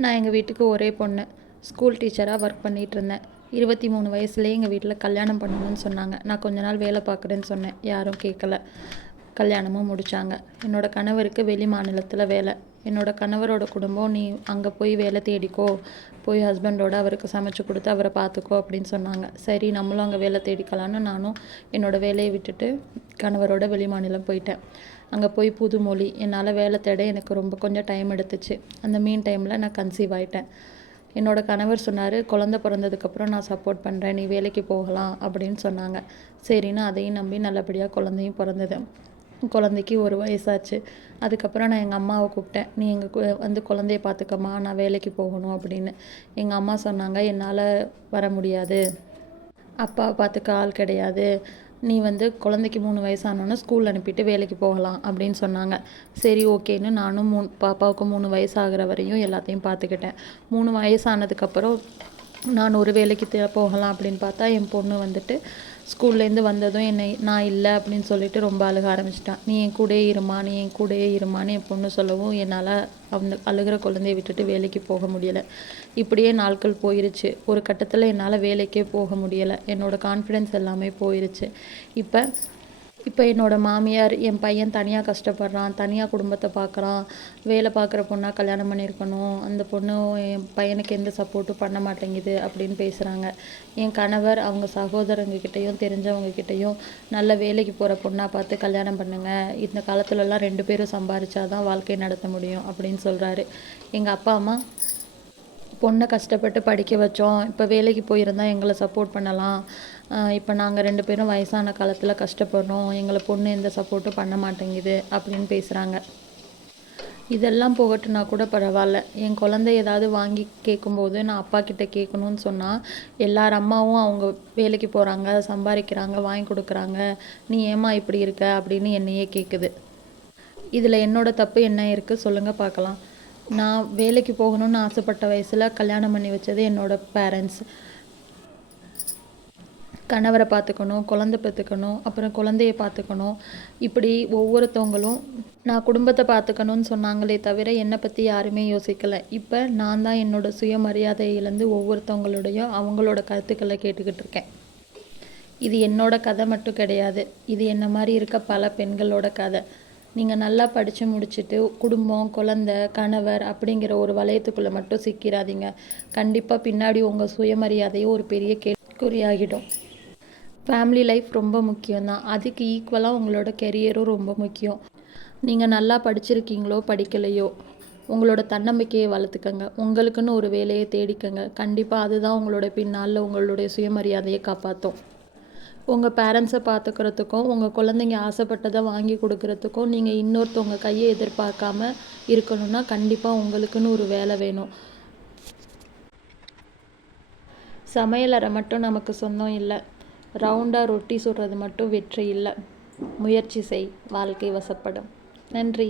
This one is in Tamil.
நான் எங்கள் வீட்டுக்கு ஒரே பொண்ணு. ஸ்கூல் டீச்சராக ஒர்க் பண்ணிகிட்ருந்தேன். 23 வயசுலேயே எங்கள் வீட்டில் கல்யாணம் பண்ணணும்னு சொன்னாங்க. நான் கொஞ்ச நாள் வேலை பார்க்குறேன்னு சொன்னேன். யாரும் கேட்கல. கல்யாணமும் முடித்தாங்க. என்னோடய கணவருக்கு வெளி மாநிலத்தில் வேலை. என்னோடய கணவரோட குடும்பம், நீ அங்கே போய் வேலை தேடிக்கோ, போய் ஹஸ்பண்டோட அவருக்கு சமைச்சு கொடுத்து அவரை பார்த்துக்கோ அப்படின்னு சொன்னாங்க. சரி, நம்மளும் அங்கே வேலை தேடிக்கலான்னு நானும் என்னோடய வேலையை விட்டுட்டு கணவரோட வெளி மாநிலம் போயிட்டேன். அங்கே போய் புது மொழி, என்னால் வேலை தேட எனக்கு கொஞ்சம் டைம் எடுத்துச்சு. அந்த மீன் டைமில் நான் கன்சீவ் ஆகிட்டேன். என்னோடய கணவர் சொன்னார், குழந்த பிறந்ததுக்கப்புறம் நான் சப்போர்ட் பண்ணுறேன், நீ வேலைக்கு போகலாம் அப்படின்னு சொன்னாங்க. சரின்னு அதையும் நம்பி நல்லபடியாக குழந்தையும் பிறந்தது. குழந்தைக்கு 1 வயசாச்சு. அதுக்கப்புறம் நான் எங்கள் அம்மாவை கூப்பிட்டேன். நீ எங்கள் வந்து குழந்தைய பார்த்துக்கம்மா, நான் வேலைக்கு போகணும் அப்படின்னு. எங்கள் அம்மா சொன்னாங்க, என்னால் வர முடியாது, அப்பாவை பார்த்துக்க ஆள் கிடையாது, நீ வந்து குழந்தைக்கு 3 வயசானோன்னு ஸ்கூல் அனுப்பிட்டு வேலைக்கு போகலாம் அப்படின்னு சொன்னாங்க. சரி, ஓகேன்னு நானும் பாப்பாவுக்கு 3 வயசாகிற வரையும் எல்லாத்தையும் பார்த்துக்கிட்டேன். 3 வயசானதுக்கப்புறம் நான் ஒரு வேலைக்கு போகலாம் அப்படின்னு பார்த்தா, என் பொண்ணு வந்துட்டு ஸ்கூல்லேருந்து வந்ததும் நான் இல்லை அப்படின்னு சொல்லிட்டு ரொம்ப அழுக ஆரம்பிச்சிட்டான். நீ என் கூடயே இருமா, நீ என் கூடயே இருமான்னு என் பொண்ணு சொல்லவும் என்னால் அந்த அழுகிற குழந்தைய விட்டுட்டு வேலைக்கு போக முடியலை. இப்படியே நாட்கள் போயிருச்சு. ஒரு கட்டத்தில் என்னால் வேலைக்கே போக முடியலை. என்னோடய கான்ஃபிடென்ஸ் எல்லாமே போயிருச்சு. இப்போ என்னோடய மாமியார், என் பையன் தனியாக கஷ்டப்படுறான், தனியாக குடும்பத்தை பார்க்குறான், வேலை பார்க்குற பொண்ணாக கல்யாணம் பண்ணியிருக்கணும், அந்த பொண்ணு என் பையனுக்கு எந்த சப்போர்ட்டும் பண்ண மாட்டேங்குது அப்படின்னு பேசுகிறாங்க. என் கணவர் அவங்க சகோதரங்கக்கிட்டேயும் தெரிஞ்சவங்கக்கிட்டேயும் நல்ல வேலைக்கு போகிற பொண்ணாக பார்த்து கல்யாணம் பண்ணுங்கள், இந்த காலத்துலலாம் 2 பேரும் சம்பாதிச்சாதான் வாழ்க்கை நடத்த முடியும் அப்படின்னு சொல்கிறாரு. எங்கள் அப்பா அம்மா பொண்ணை கஷ்டப்பட்டு படிக்க வச்சோம், இப்போ வேலைக்கு போயிருந்தால் எங்களை சப்போர்ட் பண்ணலாம், இப்போ நாங்கள் 2 பேரும் வயசான காலத்தில் கஷ்டப்படுறோம், எங்களை பொண்ணு எந்த சப்போர்ட்டும் பண்ண மாட்டேங்குது அப்படின்னு பேசுகிறாங்க. இதெல்லாம் போகட்டுனா கூட பரவாயில்ல, என் குழந்தை ஏதாவது வாங்கி கேட்கும்போது நான் அப்பா கிட்டே கேட்கணும்னு சொன்னால் எல்லார் அம்மாவும் அவங்க வேலைக்கு போகிறாங்க, சம்பாதிக்கிறாங்க, வாங்கி கொடுக்குறாங்க, நீ ஏம்மா இப்படி இருக்க அப்படின்னு என்னையே கேட்குது. இதில் என்னோடய தப்பு என்ன இருக்குது சொல்லுங்கள் பார்க்கலாம். நான் வேலைக்கு போகணும்னு ஆசைப்பட்ட வயசில் கல்யாணம் பண்ணி வச்சது என்னோடய பேரண்ட்ஸ். கணவரை பார்த்துக்கணும், குழந்தை பெற்றுக்கணும், அப்புறம் குழந்தைய பார்த்துக்கணும், இப்படி ஒவ்வொருத்தவங்களும் நான் குடும்பத்தை பார்த்துக்கணும்னு சொன்னாங்களே தவிர என்னை பற்றி யாருமே யோசிக்கலை. இப்போ நான் தான் என்னோடய சுயமரியாதையிலேருந்து ஒவ்வொருத்தவங்களுடையும் அவங்களோட கருத்துக்களை கேட்டுக்கிட்டு இருக்கேன். இது என்னோட கதை மட்டும் கிடையாது, இது என்ன மாதிரி இருக்க பல பெண்களோட கதை. நீங்கள் நல்லா படித்து முடிச்சுட்டு குடும்பம், குழந்தை, கணவர் அப்படிங்கிற ஒரு வளையத்துக்குள்ளே மட்டும் சிக்கிறாதீங்க. கண்டிப்பாக பின்னாடி உங்கள் சுயமரியாதையும் ஒரு பெரிய கேள்விக்குறியாகிடும். ஃபேமிலி லைஃப் ரொம்ப முக்கியம்தான், அதுக்கு ஈக்குவலாக உங்களோட கெரியரும் ரொம்ப முக்கியம். நீங்கள் நல்லா படிச்சிருக்கீங்களோ படிக்கலையோ, உங்களோட தன்னம்பிக்கையை வளர்த்துக்கங்க, உங்களுக்குன்னு ஒரு வேலையை தேடிக்கங்க. கண்டிப்பாக அதுதான் உங்களோட பின்னால் உங்களுடைய சுயமரியாதையை காப்பாற்றும். உங்கள் பேரண்ட்ஸை பார்த்துக்கிறதுக்கும் உங்கள் குழந்தைங்க ஆசைப்பட்டதை வாங்கி கொடுக்குறதுக்கும் நீங்கள் இன்னொருத்தவங்க கையை எதிர்பார்க்காம இருக்கணும்னா கண்டிப்பாக உங்களுக்குன்னு ஒரு வேலை வேணும். சமையலறை மட்டும் நமக்கு சொந்தம் இல்லை, ரவுண்டாக ரொட்டி சுடுறது மட்டும் வெற்றி இல்லை. முயற்சி செய், வாழ்க்கை வசப்படும். நன்றி.